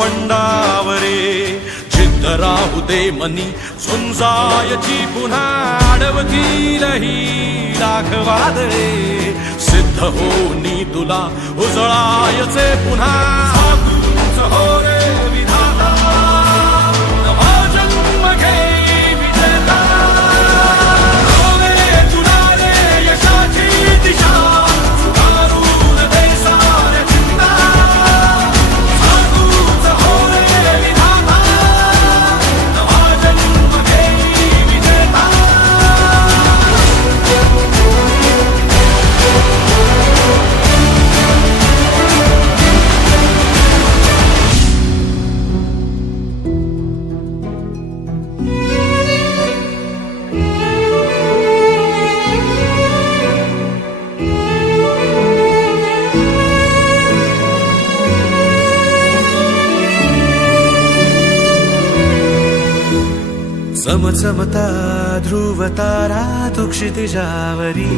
पंडावरे जिद्द राहू दे मनी झुंजायची पुन्हा अडवतील ही राघवा दरे सिद्ध होनी तुला उजळायचे पुन्हा साधूच हो रे विधाता नवा जन्म घेई विजेता होवे तुला रे यशाची दिशा सुधारून दे साऱ्या चिंता साधूच हो रे विधाता नवा जन्म घेई विजेता चमचमता ध्रुव तारा तू क्षितिजावरी